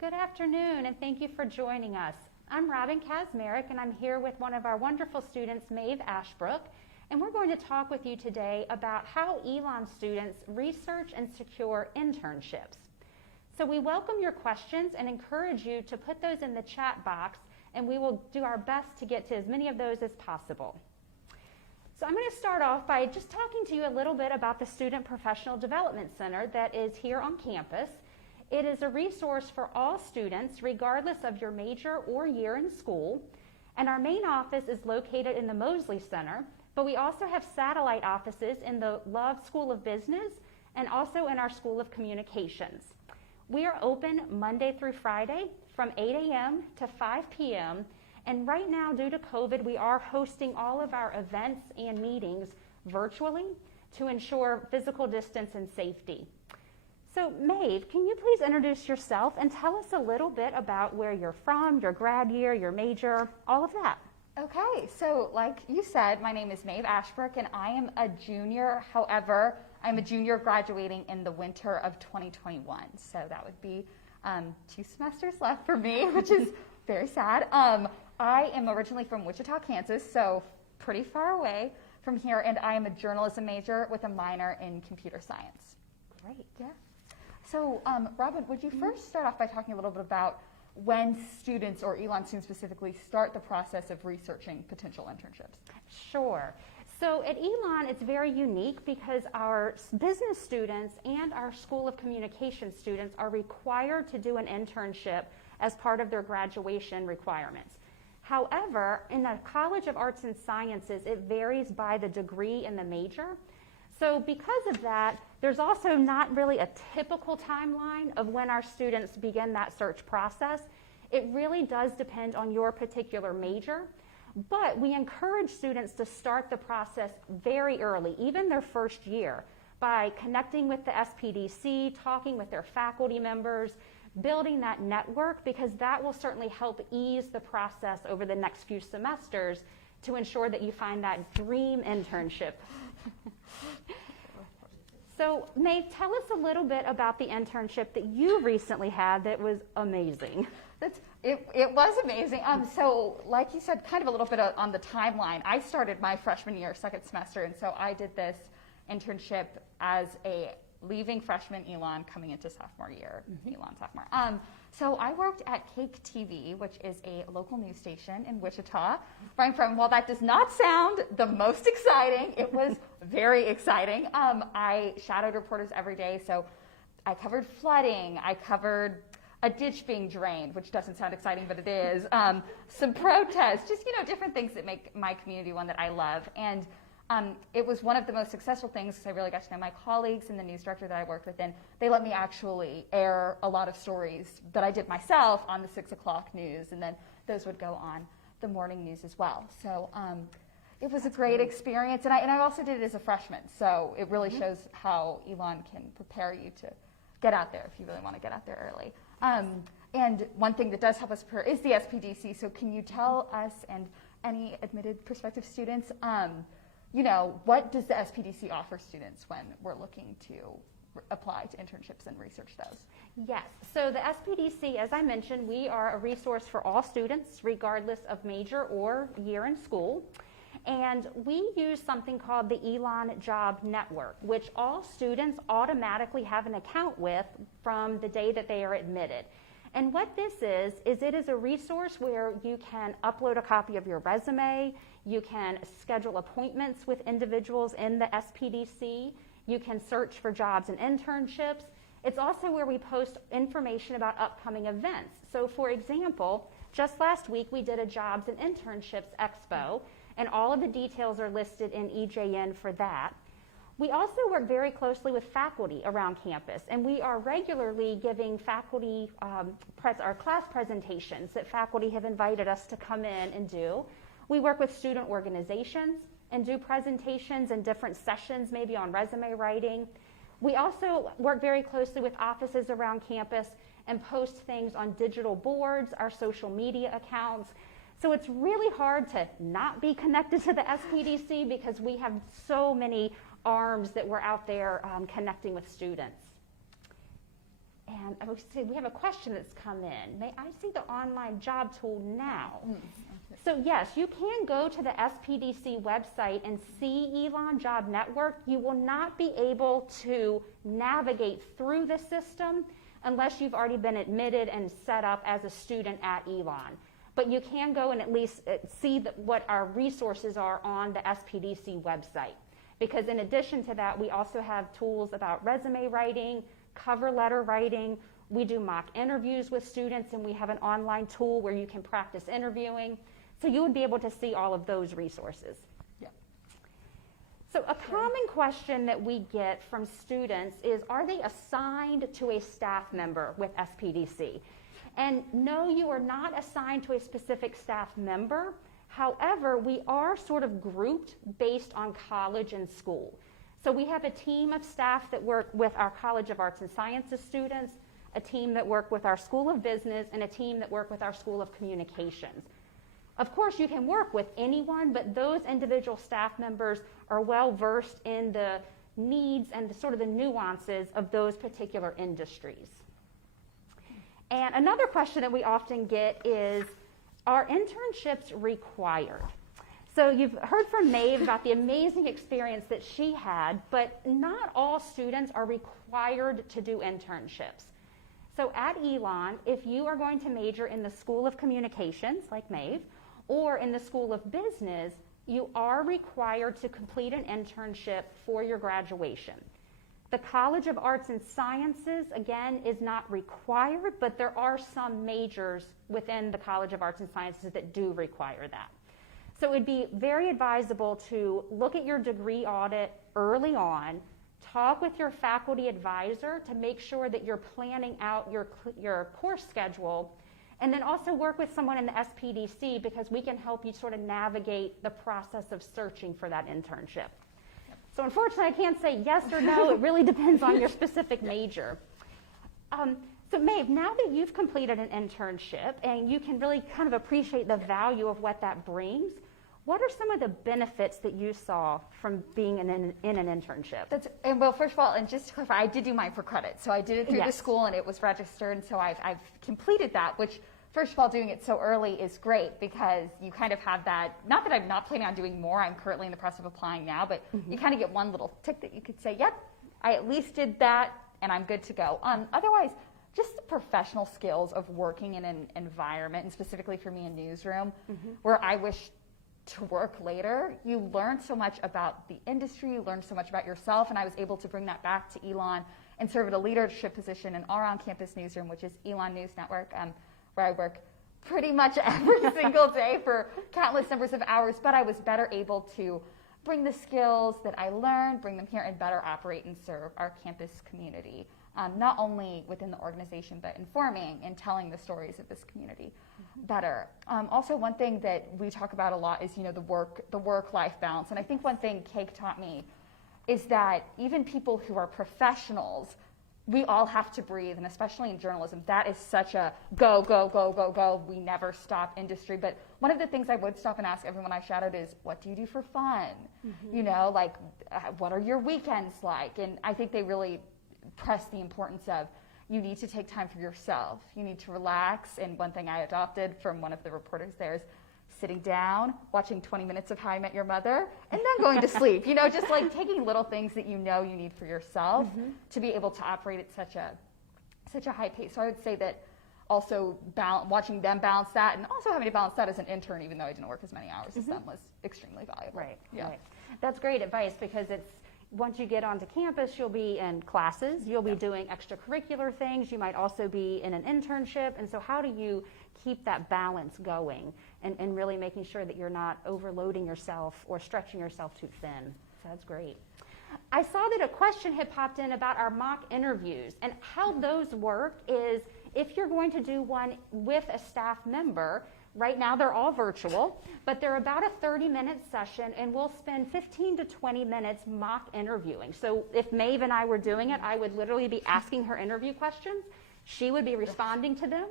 Good afternoon, and thank you for joining us. I'm Robin Kazmarek, and I'm here with one of our wonderful students, Maeve Ashbrook, and we're going to talk with you today about how Elon students research and secure internships. So we welcome your questions and encourage you to put those in the chat box, and we will do our best to get to as many of those as possible. So I'm going to start off by just talking to you a little bit about the Student Professional Development Center that is here on campus. It is a resource for all students, regardless of your major or year in school. And our main office is located in the Mosley Center, but we also have satellite offices in the Love School of Business and also in our School of Communications. We are open Monday through Friday from 8 a.m. to 5 p.m. And right now, due to COVID, we are hosting all of our events and meetings virtually to ensure physical distance and safety. So Maeve, can you please introduce yourself and tell us a little bit about where you're from, your grad year, your major, all of that? Okay, so like you said, my name is Maeve Ashbrook and I am a junior. However, I'm a junior graduating in the winter of 2021. So that would be 2 semesters left for me, which is very sad. I am originally from Wichita, Kansas, so pretty far away from here, and I am a journalism major with a minor in computer science. Great. Yeah. So, Robin, would you first start off by talking a little bit about when students, or Elon students specifically, start the process of researching potential internships? Sure. So at Elon, it's very unique because our business students and our School of Communication students are required to do an internship as part of their graduation requirements. However, in the College of Arts and Sciences, it varies by the degree and the major. So because of that, there's also not really a typical timeline of when our students begin that search process. It really does depend on your particular major, but we encourage students to start the process very early, even their first year, by connecting with the SPDC, talking with their faculty members, building that network, because that will certainly help ease the process over the next few semesters to ensure that you find that dream internship. So, Maeve, tell us a little bit about the internship that you recently had that was amazing. It was amazing. So, like you said, kind of a little bit on the timeline. I started my freshman year, second semester, and so I did this internship as a leaving freshman Elon coming into sophomore year, Elon sophomore. So I worked at Cake TV, which is a local news station in Wichita, where I'm from. While that does not sound the most exciting, it was very exciting. I shadowed reporters every day, so I covered flooding, I covered a ditch being drained, which doesn't sound exciting, but it is, some protests, just, different things that make my community one that I love. And it was one of the most successful things because I really got to know my colleagues and the news director that I worked with, and they let me actually air a lot of stories that I did myself on the 6 o'clock news, and then those would go on the morning news as well. So it was a great experience, and I also did it as a freshman, so it really shows how Elon can prepare you to get out there if you really want to get out there early. And one thing that does help us prepare is the SPDC, so can you tell us and any admitted prospective students, what does the SPDC offer students when we're looking to apply to internships and research those? Yes, so the SPDC, as I mentioned, we are a resource for all students, regardless of major or year in school. And we use something called the Elon Job Network, which all students automatically have an account with from the day that they are admitted. And what this is it is a resource where you can upload a copy of your resume, you can schedule appointments with individuals in the SPDC, you can search for jobs and internships. It's also where we post information about upcoming events. So for example, just last week we did a Jobs and Internships Expo, and all of the details are listed in EJN for that. We also work very closely with faculty around campus, and we are regularly giving faculty our class presentations that faculty have invited us to come in and do. We work with student organizations and do presentations and different sessions, maybe on resume writing. We also work very closely with offices around campus and post things on digital boards, our social media accounts. So it's really hard to not be connected to the SPDC because we have so many arms that we're out there connecting with students. and I would say we have a question that's come in. May I see the online job tool now? Okay. So yes, you can go to the SPDC website and see Elon Job Network. You will not be able to navigate through the system unless you've already been admitted and set up as a student at Elon. But you can go and at least see what our resources are on the SPDC website. Because in addition to that, we also have tools about resume writing, cover letter writing. We do mock interviews with students, and we have an online tool where you can practice interviewing. So you would be able to see all of those resources. Yeah. So a common question that we get from students is, are they assigned to a staff member with SPDC? And no, you are not assigned to a specific staff member. However, we are sort of grouped based on college and school. So we have a team of staff that work with our College of Arts and Sciences students, a team that work with our School of Business, and a team that work with our School of Communications. Of course, you can work with anyone, but those individual staff members are well versed in the needs and sort of the nuances of those particular industries. And another question that we often get is, are internships required? So you've heard from Maeve about the amazing experience that she had, but not all students are required to do internships. So at Elon, if you are going to major in the School of Communications, like Maeve, or in the School of Business, you are required to complete an internship for your graduation. The College of Arts and Sciences, again, is not required, but there are some majors within the College of Arts and Sciences that do require that. So it would be very advisable to look at your degree audit early on, talk with your faculty advisor to make sure that you're planning out your course schedule, and then also work with someone in the SPDC because we can help you sort of navigate the process of searching for that internship. So unfortunately, I can't say yes or no. It really depends on your specific major. So Maeve, now that you've completed an internship and you can really kind of appreciate the value of what that brings, what are some of the benefits that you saw from being in an internship? Well, first of all, and just to clarify, I did do mine for credit. So I did it through the school, and it was registered, and so I've completed that, which, first of all, doing it so early is great because you kind of have that, not that I'm not planning on doing more, I'm currently in the process of applying now, but you kind of get one little tick that you could say, yep, I at least did that, and I'm good to go. Otherwise, just the professional skills of working in an environment, and specifically for me a newsroom, where I wish to work later, you learn so much about the industry, you learn so much about yourself, and I was able to bring that back to Elon and serve at a leadership position in our on-campus newsroom, which is Elon News Network, where I work pretty much every single day for countless numbers of hours, but I was better able to bring the skills that I learned, bring them here, and better operate and serve our campus community, not only within the organization, but informing and telling the stories of this community better. Also, one thing that we talk about a lot is, the work-life balance, and I think one thing Cake taught me is that even people who are professionals, we all have to breathe, and especially in journalism, that is such a go, go, go, go, go, we never stop industry. But one of the things I would stop and ask everyone I shadowed is, what do you do for fun? What are your weekends like? And I think they really press the importance of, you need to take time for yourself. You need to relax. And one thing I adopted from one of the reporters there is sitting down, watching 20 minutes of How I Met Your Mother, and then going to sleep. Just like taking little things that you need for yourself to be able to operate at such a high pace. So I would say that also watching them balance that, and also having to balance that as an intern, even though I didn't work as many hours as them, was extremely valuable. Right. That's great advice because once you get onto campus, you'll be in classes, you'll be doing extracurricular things, you might also be in an internship, and so how do you keep that balance going and really making sure that you're not overloading yourself or stretching yourself too thin? So that's great. I saw that a question had popped in about our mock interviews, and how those work is if you're going to do one with a staff member. Right now they're all virtual, but they're about a 30-minute session, and we'll spend 15 to 20 minutes mock interviewing. So if Maeve and I were doing it, I would literally be asking her interview questions. She would be responding to them.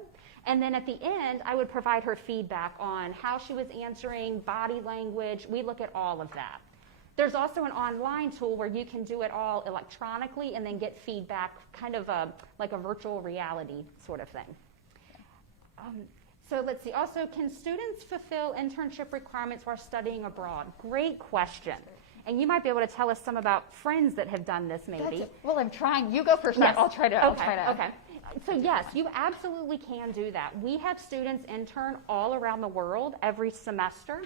And then at the end, I would provide her feedback on how she was answering, body language. We look at all of that. There's also an online tool where you can do it all electronically and then get feedback, kind of like a virtual reality sort of thing. So let's see. Also, can students fulfill internship requirements while studying abroad? Great question. And you might be able to tell us some about friends that have done this, maybe. Well, I'm trying. You go first. Yes. I'll try to. Okay. So yes, you absolutely can do that. We have students intern all around the world every semester.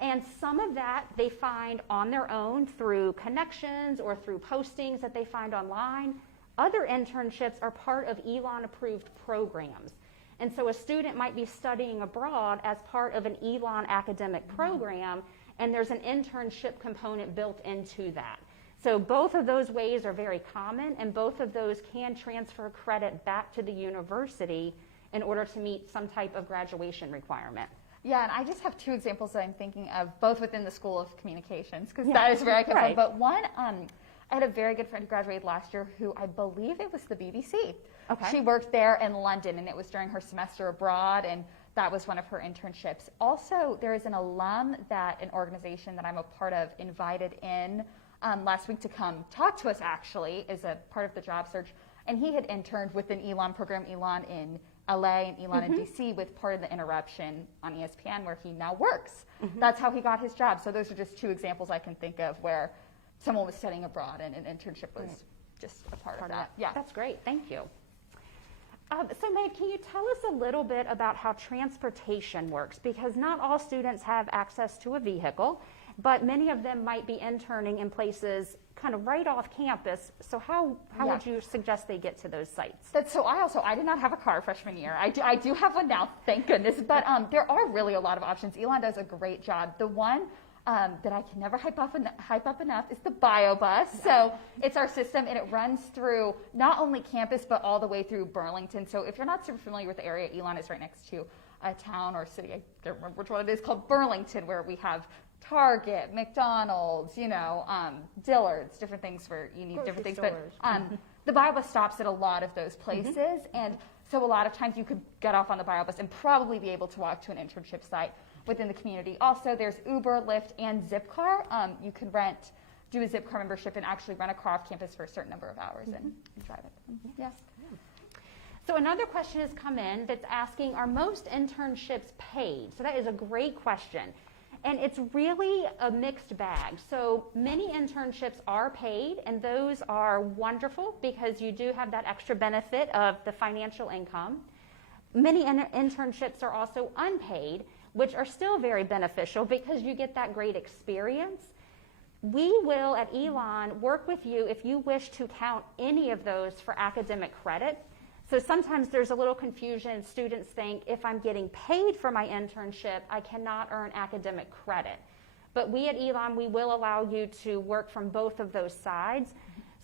And some of that they find on their own through connections or through postings that they find online. Other internships are part of Elon-approved programs. And so a student might be studying abroad as part of an Elon academic program, and there's an internship component built into that. So both of those ways are very common, and both of those can transfer credit back to the university in order to meet some type of graduation requirement. Yeah, and I just have two examples that I'm thinking of, both within the School of Communications, because that is where I come from. But one, I had a very good friend who graduated last year who I believe it was the BBC. Okay. She worked there in London, and it was during her semester abroad, and that was one of her internships. Also, there is an alum that an organization that I'm a part of invited in last week to come talk to us, actually, as a part of the job search. And he had interned with an Elon program, Elon in LA and Elon in DC, with part of the interruption on ESPN where he now works. That's how he got his job. So those are just two examples I can think of where someone was studying abroad and an internship was just a part of that. Yeah, that's great. Thank you. So Maeve, can you tell us a little bit about how transportation works? Because not all students have access to a vehicle, but many of them might be interning in places kind of right off campus. So how would you suggest they get to those sites? I did not have a car freshman year. I do have one now, thank goodness. But there are really a lot of options. Elon does a great job. The one that I can never hype up enough is the BioBus. So it's our system, and it runs through not only campus, but all the way through Burlington. So if you're not super familiar with the area, Elon is right next to a town or city, I don't remember which one it is, called Burlington, where we have Target, McDonald's, Dillard's, different things where you need different things. But the BioBus stops at a lot of those places. And so a lot of times you could get off on the BioBus and probably be able to walk to an internship site within the community. Also, there's Uber, Lyft, and Zipcar. You could do a Zipcar membership and actually rent a car off campus for a certain number of hours and drive it. Yes. So another question has come in that's asking, are most internships paid? So that is a great question. And it's really a mixed bag. So many internships are paid, and those are wonderful because you do have that extra benefit of the financial income. Many internships are also unpaid, which are still very beneficial because you get that great experience. We will, at Elon, work with you if you wish to count any of those for academic credit. So sometimes there's a little confusion. Students think if I'm getting paid for my internship, I cannot earn academic credit. But we at Elon, we will allow you to work from both of those sides.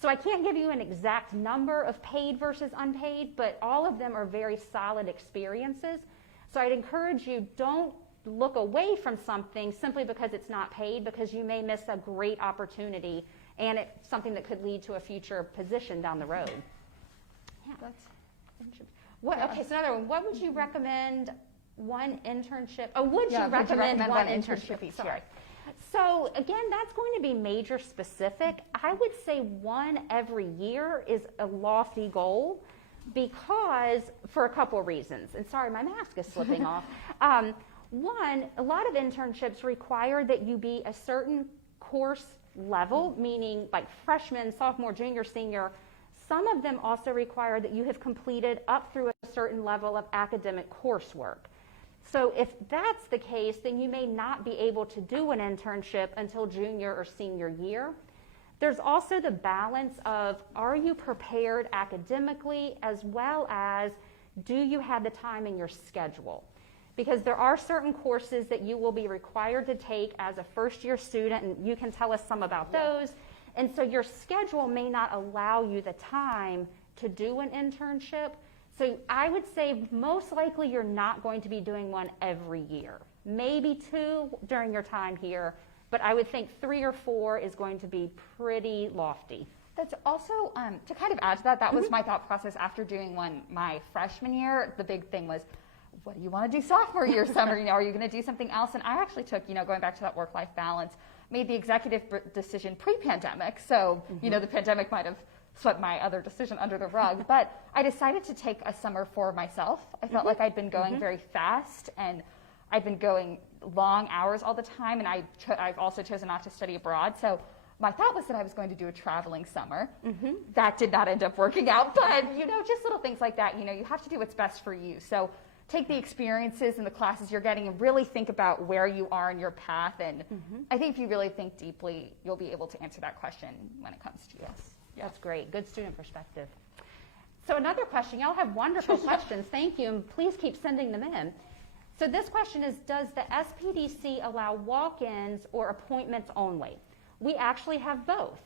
So I can't give you an exact number of paid versus unpaid, but all of them are very solid experiences. So I'd encourage you, don't look away from something simply because it's not paid, because you may miss a great opportunity and it's something that could lead to a future position down the road. Yeah, that's okay, so another one. What would you recommend one internship? Oh, would you recommend one internship each year? So again, that's going to be major specific. I would say one every year is a lofty goal because for a couple of reasons. And sorry, my mask is slipping off. One, a lot of internships require that you be a certain course level, meaning like freshman, sophomore, junior, senior. Some of them also require that you have completed up through a certain level of academic coursework. So if that's the case, then you may not be able to do an internship until junior or senior year. There's also the balance of, are you prepared academically, as well as do you have the time in your schedule? Because there are certain courses that you will be required to take as a first-year student, and you can tell us some about those. And so your schedule may not allow you the time to do an internship. So I would say most likely you're not going to be doing one every year. Maybe 2 during your time here, but I would think 3 or 4 is going to be pretty lofty. That's also, to kind of add to that, that was my thought process after doing one my freshman year. The big thing was, what do you want to do sophomore year, summer? Are you going to do something else? And I actually took, going back to that work-life balance, made the executive decision pre-pandemic, so the pandemic might have swept my other decision under the rug, but I decided to take a summer for myself. I felt like I'd been going very fast, and I've been going long hours all the time, and I've also chosen not to study abroad, so my thought was that I was going to do a traveling summer. That did not end up working out, but just little things like that. You have to do what's best for you. So take the experiences and the classes you're getting and really think about where you are in your path. And I think if you really think deeply, you'll be able to answer that question when it comes to you. Yes, that's great. Good student perspective. So another question. Y'all have wonderful questions. Thank you, and please keep sending them in. So this question is, does the SPDC allow walk-ins or appointments only? We actually have both.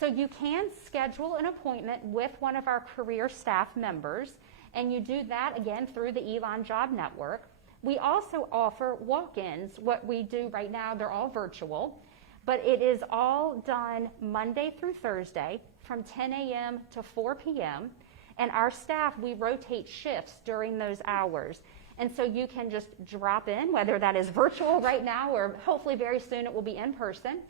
So you can schedule an appointment with one of our career staff members, and you do that, again, through the Elon Job Network. We also offer walk-ins. What we do right now, they're all virtual, but it is all done Monday through Thursday from 10 a.m. to 4 p.m., and our staff, we rotate shifts during those hours. And so you can just drop in, whether that is virtual right now or hopefully very soon it will be in person.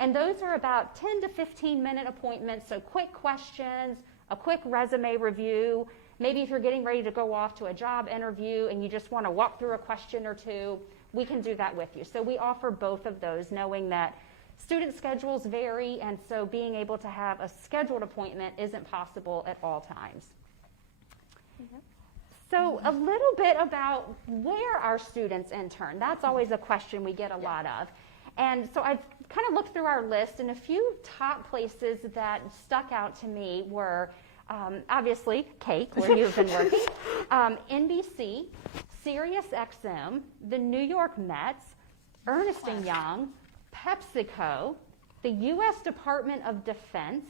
And those are about 10 to 15-minute appointments, so quick questions, a quick resume review. Maybe if you're getting ready to go off to a job interview and you just want to walk through a question or two, we can do that with you. So we offer both of those, knowing that student schedules vary, and so being able to have a scheduled appointment isn't possible at all times. So a little bit about where our students intern. That's always a question we get a lot of. And so I've kind of looked through our list, and a few top places that stuck out to me were obviously Cake, where you've been working, NBC, SiriusXM, the New York Mets, Ernst & Young, PepsiCo, the U.S. Department of Defense,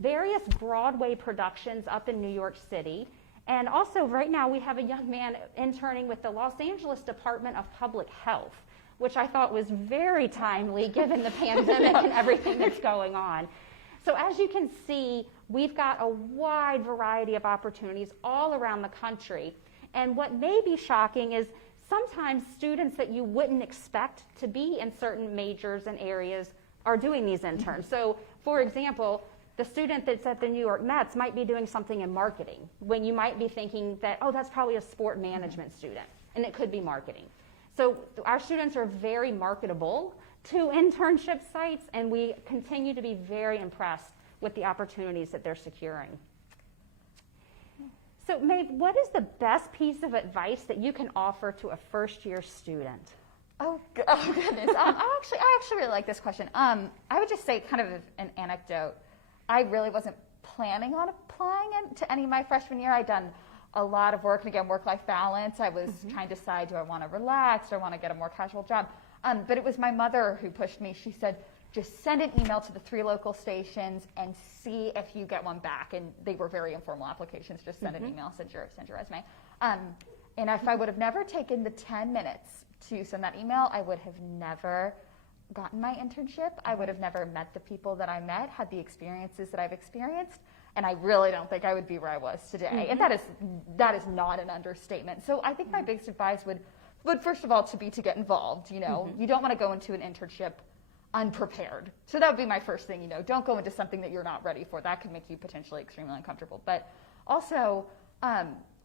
various Broadway productions up in New York City, and also right now we have a young man interning with the Los Angeles Department of Public Health, which I thought was very timely given the pandemic and everything that's going on. So as you can see, we've got a wide variety of opportunities all around the country. And what may be shocking is sometimes students that you wouldn't expect to be in certain majors and areas are doing these interns. So for example, the student that's at the New York Mets might be doing something in marketing, when you might be thinking that, oh, that's probably a sport management student, and it could be marketing. So our students are very marketable to internship sites, and we continue to be very impressed with the opportunities that they're securing. So Maeve, what is the best piece of advice that you can offer to a first-year student? Oh goodness. I actually really like this question. I would just say kind of an anecdote. I really wasn't planning on applying to any of my freshman year. I'd done a lot of work, and again, work-life balance. I was trying to decide, do I want to relax? Do I want to get a more casual job? But it was my mother who pushed me. She said, just send an email to the 3 local stations and see if you get one back. And they were very informal applications. Just send an email, send your resume. And if I would have never taken the 10 minutes to send that email, I would have never gotten my internship. I would have never met the people that I met, had the experiences that I've experienced. And I really don't think I would be where I was today. And that is not an understatement. So I think my biggest advice would first of all to get involved. You don't want to go into an internship unprepared. So that would be my first thing. Don't go into something that you're not ready for. That could make you potentially extremely uncomfortable. But also,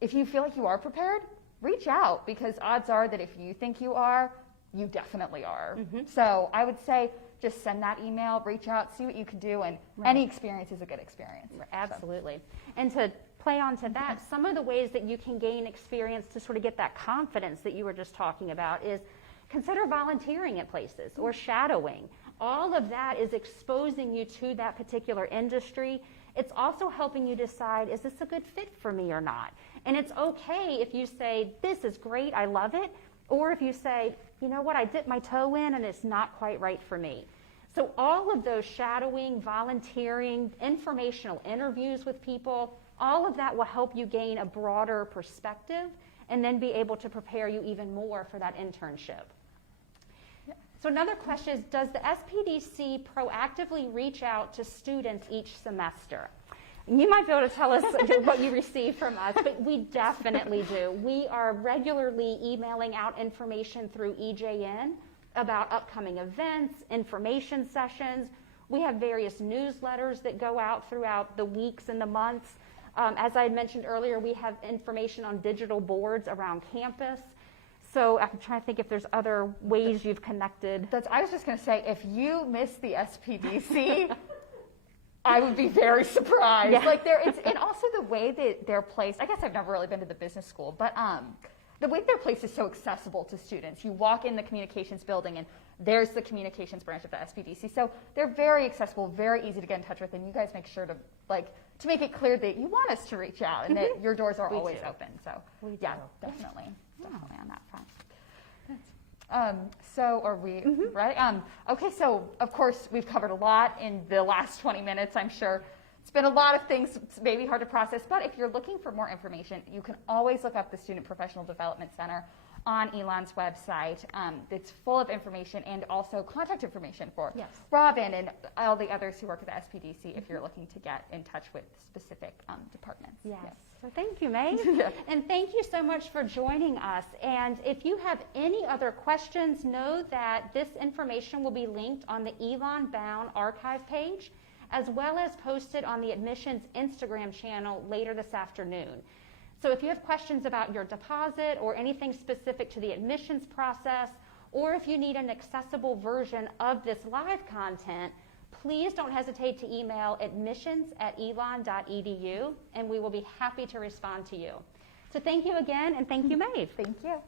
if you feel like you are prepared, reach out, because odds are that if you think you are, you definitely are. So I would say just send that email, reach out, see what you can do, and any experience is a good experience. Absolutely. So. And to play on to that, some of the ways that you can gain experience to sort of get that confidence that you were just talking about is consider volunteering at places or shadowing. All of that is exposing you to that particular industry. It's also helping you decide, is this a good fit for me or not? And it's okay if you say, this is great, I love it, or if you say, you know what, I dipped my toe in and it's not quite right for me. So all of those shadowing, volunteering, informational interviews with people, all of that will help you gain a broader perspective and then be able to prepare you even more for that internship. So another question is, does the SPDC proactively reach out to students each semester? And you might be able to tell us what you receive from us, but we definitely do. We are regularly emailing out information through EJN about upcoming events, information sessions. We have various newsletters that go out throughout the weeks and the months. As I had mentioned earlier, we have information on digital boards around campus. So I'm trying to think if there's other ways you've connected. I was just going to say, if you miss the SPDC, I would be very surprised. Yeah. Like and also the way that they're placed. I guess I've never really been to the business school, but the way they're placed is so accessible to students. You walk in the communications building, and there's the communications branch of the SPDC. So they're very accessible, very easzy to get in touch with, and you guys make sure to make it clear that you want us to reach out and that your doors are always open. So yeah, definitely on that front. So are we ready? Okay, so of course we've covered a lot in the last 20 minutes, I'm sure. It's been a lot of things, it's maybe hard to process, but if you're looking for more information, you can always look up the Student Professional Development Center on Elon's website. It's full of information and also contact information for Robin and all the others who work at the SPDC if you're looking to get in touch with specific departments. Yes. So thank you, Maeve. And thank you so much for joining us. And if you have any other questions, know that this information will be linked on the Elon Bound archive page, as well as posted on the admissions Instagram channel later this afternoon. So if you have questions about your deposit or anything specific to the admissions process, or if you need an accessible version of this live content, please don't hesitate to email admissions@elon.edu, and we will be happy to respond to you. So thank you again, and thank you, Maeve. Thank you.